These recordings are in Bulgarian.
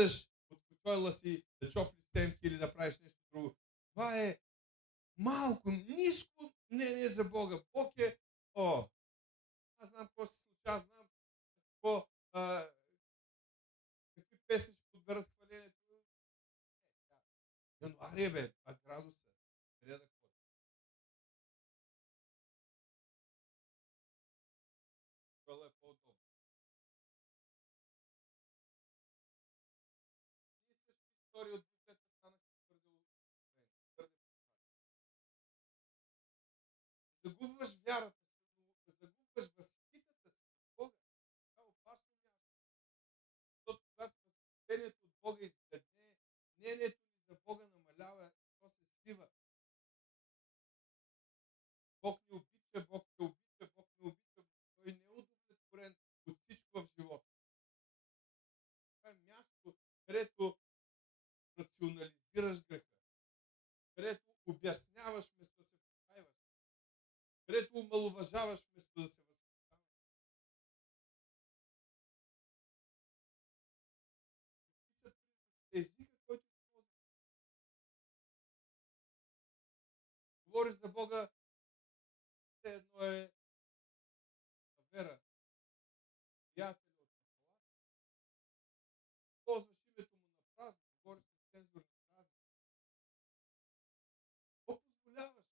гледаш от котойла си да чопли стенки или да правиш нещо друго. Това е малко, ниско мнение за Бога. Бог е, аз знам какво се случва, аз знам какво, какви песни ще подберат в хвалението. Януари е, бе, 2 градуса. Къде да ходим? Това е по-удобно. И също истории от букета станаха твърде откровени, твърде загубваш вярата, загубваш възхитата си в Бога. Това е опасно място. Защото когато възхищението от Бога избледне, мнението ни за Бога намалява, то се свива. Бог ни обича, Бог те обича, Бог не обича. Той не е удовлетворен от всичко в живота. Това е място, където рационализираш греха, където обясняваш вместо да се покаиваш, където омалуважаваш вместо да се възхищаваш. Езика, който ползваш. Говориш за Бога, все едно е вера, приятели от шоколад. Ползваш името му на празно, говориш на цензурни фрази. Какво позволяваш?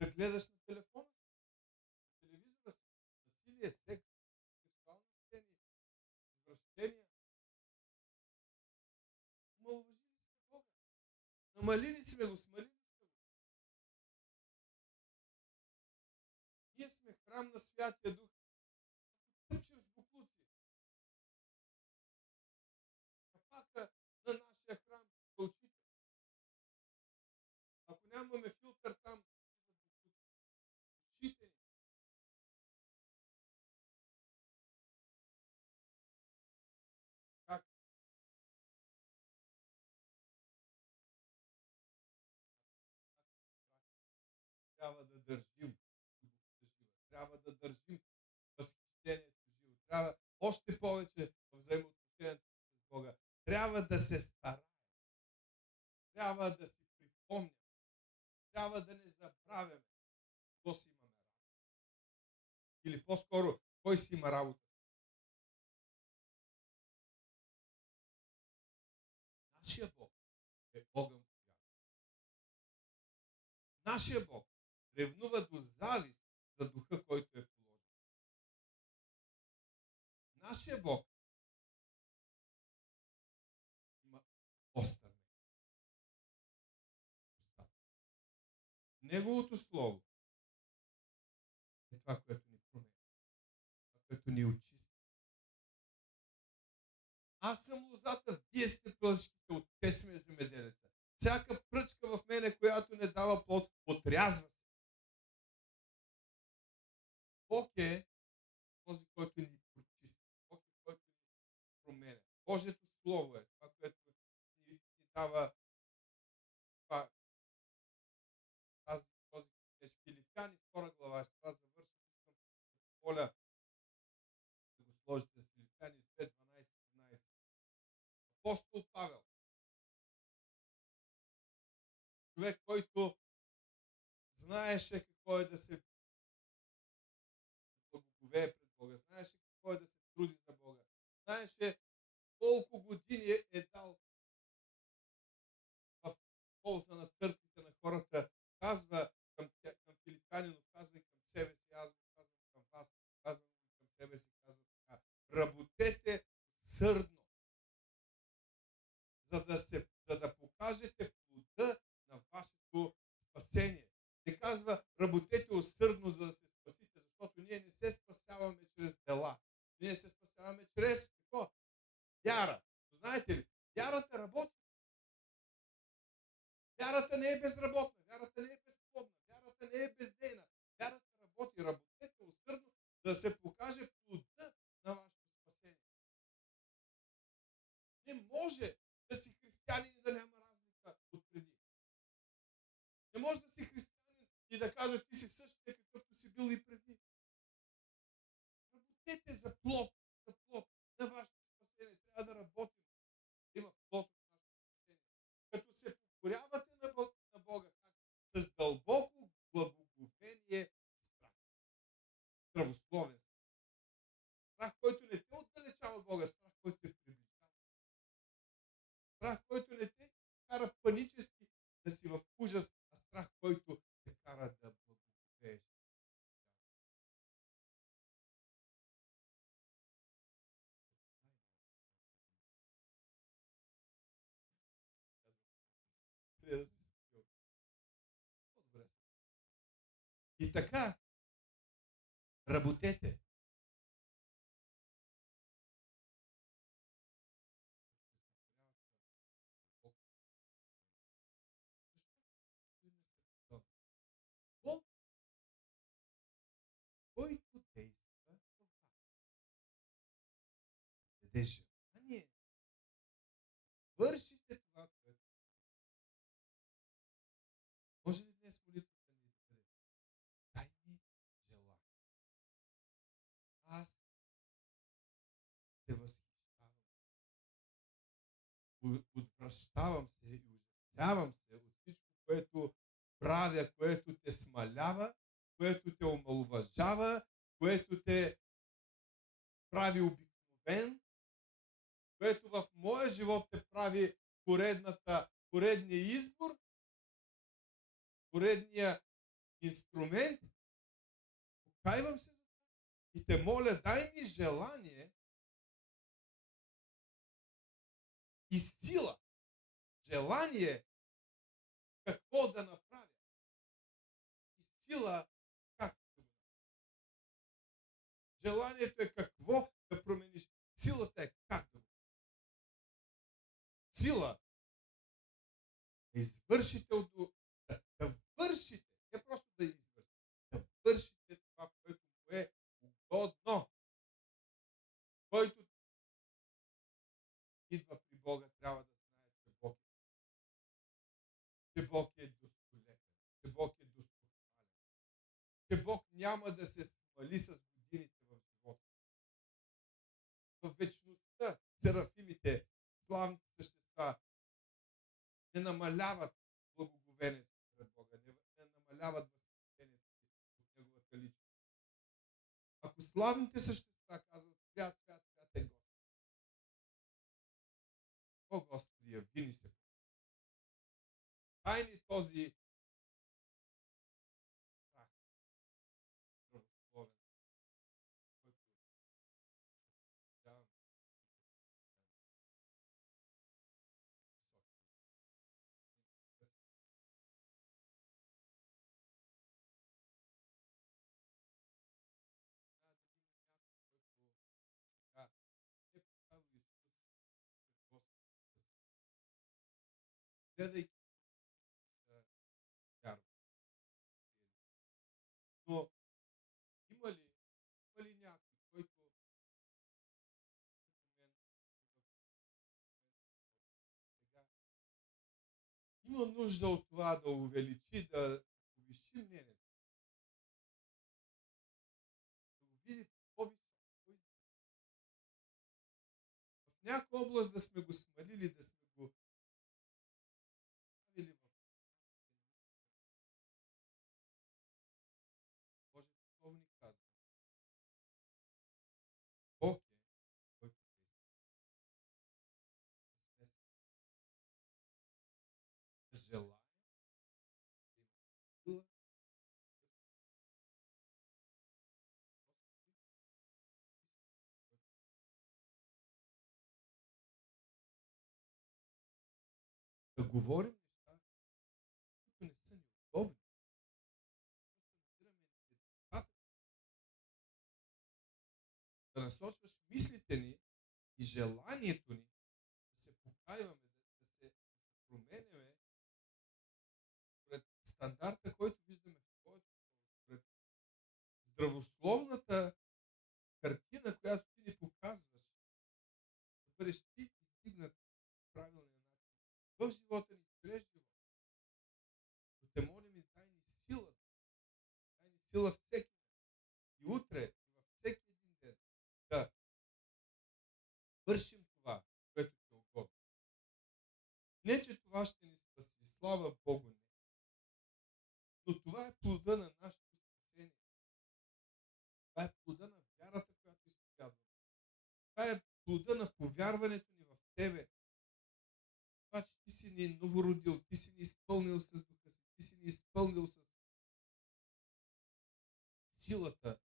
Да гледаш на телефона, телевизора си, насилие, секс, сексуални сцени, извращения. Омаловажили сме Бога. Намалили сме го, смалили сме го. Ние сме храм на Святия Дух. Ако тъпчем с буклуци, капака на нашия храм са очите. Ако нямаме филтър там, очите ни. Как? Трябва да държим любовта жива. Трябва да държим възхищението живо. Трябва още повече в взаимоотношението с Бога. Трябва да се стараем. Трябва да си припомняме. Трябва да не забравяме какво си имаме работа. Или по-скоро, кой си има работа. Нашия Бог е огън по вятъра. Нашия Бог ревнува до завист за духа, който е положен. Нашия Бог има остър меч. Неговото слово е това, което ни променя, това, което ни очиства. Аз съм лозата, вие сте пръчките, отец ми е земеделеца. Всяка пръчка в мене, която не дава плод, отрязва се. Бог е този, който ни прочиства. Бог е, който ни променя. Божието Слово е това, което ни дава това, този Филипяни, 2 глава. С това завършвам. Моля да го сложите в Филипяни 2:12-13. Апостол Павел, човек, който знаеше какво е да се благоговее пред Бога, знаеше какво е да се труди за Бога, знаеше колко години е дал в полза на църквите на хората, казва към Филипяни, но казва и към себе си, аз го казвам към вас, казвам към себе си, казва така: работете сърдно, за да покажете плода на вашето спасение. Не казва работете усърдно, за да се спасите, защото ние не се спасяваме чрез дела. Ние се спасяваме чрез какво? Вяра. Знаете ли? Вярата работи. Вярата не е безработна. Вярата не е безплодна. Вярата не е бездейна. Вярата работи. Работете усърдно, да се покаже плода на вашето спасение. Не може да си християнин и да няма разлика от преди. Не може да си християнин и да кажа ти си същия, какъвто си бил и преди. Работете за плод на вашето спасение. Трябва да работим. Страх, който не те кара панически да си в ужас, а страх, който те кара да благоговееш. Трябва да се сетил. По-добре. И така, работете. Бог, който действа в вас, даде желание, вършите това, което може ли днес молитвата ни да бъде? Дай ми желание. Аз се възхищавам, отвращавам се и ужасявам се от всичко, което правя, което те смалява, което те омалуважава, което те прави обикновен, което в моя живот те прави поредния избор, поредния инструмент. Покайвам се и те моля, дай ми желание и сила. Желание какво да направя. И сила как да го направя. Желанието е какво да промениш. Силата е как да го направиш. Сила да извършите, да вършите, не просто да извършите, да вършите това, което е угодно. Който идва при Бога, трябва да знае, че Бог е достолепен, че Бог е достопален, че Бог няма да се свали с годините в живота. В вечността серафимите, славните същества, не намаляват благоговението пред Бога, не намаляват възхищението от Неговата личност. Ако славните същества казват свят, свят, свят е Господ. О, Господи, яви ни се. Дай ни този страх, правословен, който давам е поставил Исус като Господ. Гледайки да вярвам. Но има ли някой, който сега има нужда от това да увеличи, да повиши мнението, да го види по-високо. В някаква област да сме го смалили, да сме го ставили в Божия духовник казва. Бог е, който да желая, да има сила, да говорим неща, които не са ни удобни. Да насочваш мислите ни и желанието ни да се покаиваме, да се променяме пред стандарта, който виждаме в Твоето Слово, пред здравословната картина, която Ти ни показваш, да бъдеш Ти издигнат в правилния начин в живота ни, чрез живота. Но те молим и дай ни сила всеки и утре, и във всеки един ден да вършим това, което Ти е угодно. Не, че това ще ни спаси, слава Богу, не. Но това е плода на нашето спасение. Това е плода на вярата, която изповядваме. Това е плода на повярването ни в Тебе. това, че ти си ни новородил, ти си ни изпълнил с духа си, ти си ни изпълнил с силата.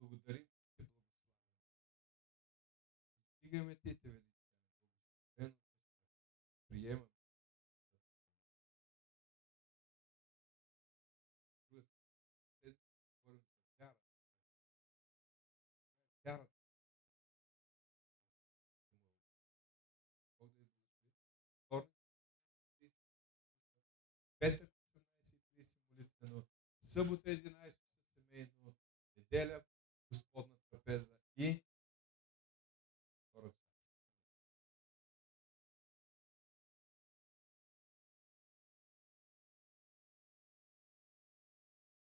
Благодарим, те благославяме. Стигаме ти, те величаваме. Приемаме. Другата седмица говорим за вяра. Вярата. Бог да ви благослови. Вторник, петък 18:30 молитвено, събота 11 семейно, неделя Господна трапеза и